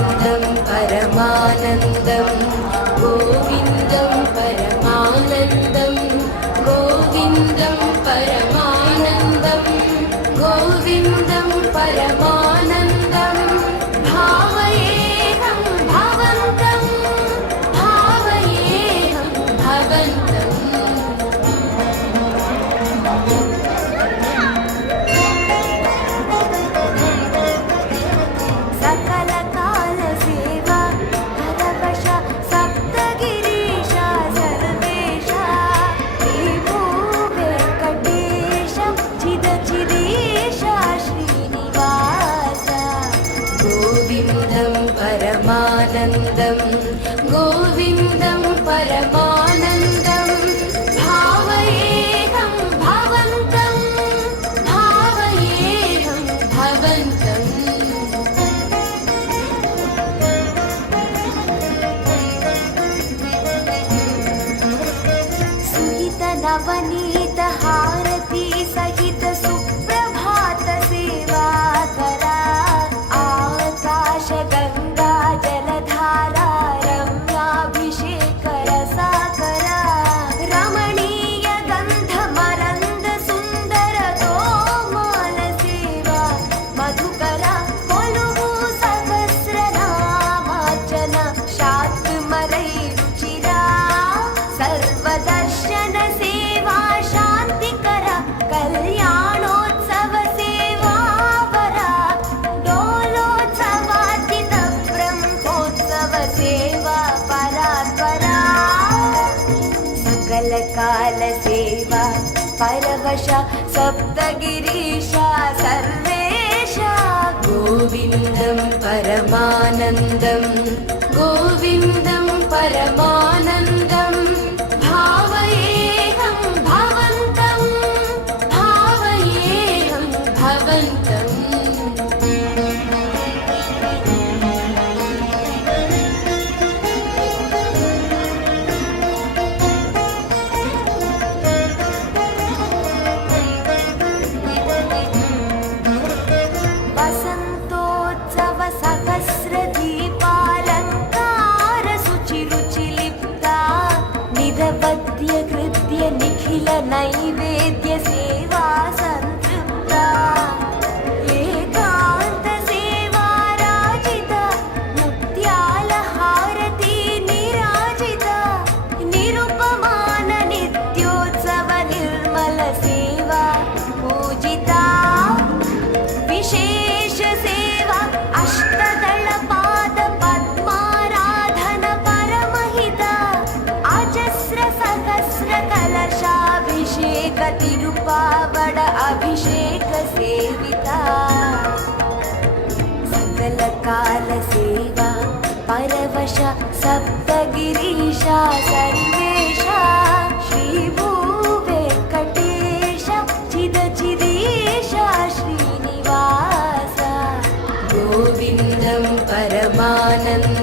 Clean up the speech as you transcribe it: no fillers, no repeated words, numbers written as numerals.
गोविन्दं परमानन्दं गोविन्दं परमानन्दं गोविन्दं परमानन्दं गोविन्दं परमानन्दं भावयेऽहं भवन्तं भावयेऽहं भवन्तम् परमानन्दं गोविन्दं परमानन्दं भावयेऽहं भवन्तं भावयेऽहं भवन्तम् सुहित नवनीत हारती सहित सुप्रभात सेवा करा आकाश गंगा जलधारा रम्याभिषेक रसाकरा रमणीय गंध मरंद सुंदर गोमाल सेवा मधुकरा कोलुवु सहस्रनामार्चन शात्मरै रुचिरा सर्वदर्शन सेवा शांतिकर कल्याणोत्सव सेवा वरा डोलोत्सवार्जित ब्रह्मोत्सव सेवा परात्परा सकल काल सेवा परवश सप्तगिरीशा सर्वेशा गोविन्दं परमानन्दं गोविन्दं परमानन्दं भावयेऽहं भवन्तं भावयेऽहं भवन्तम् वसन्तोत्सव सहस्रदीपालङ्कार शुचिरुचिलिप्ता निरवध्य कृत्य निखिल नैवेद्य सेवा सन्तृप्ता एकान्त सेवा राजिता मुक्त्यालहारती निराजिता निरुपमान नित्योत्सव निर्मल सेवा पूजिता विशेष सेवा अष्टदल पाद पद्माराधन परमहिता अजस्र सहस्र कलशाभिषेक तिरुपावड अभिषेक सेविता सकल काल सेवा परवश सप्तगिरीशा सर्वेशा श्री भूवेङ्कटेश चिदचिदेशा श्रीनिवास गोविन्दं परमानन्दं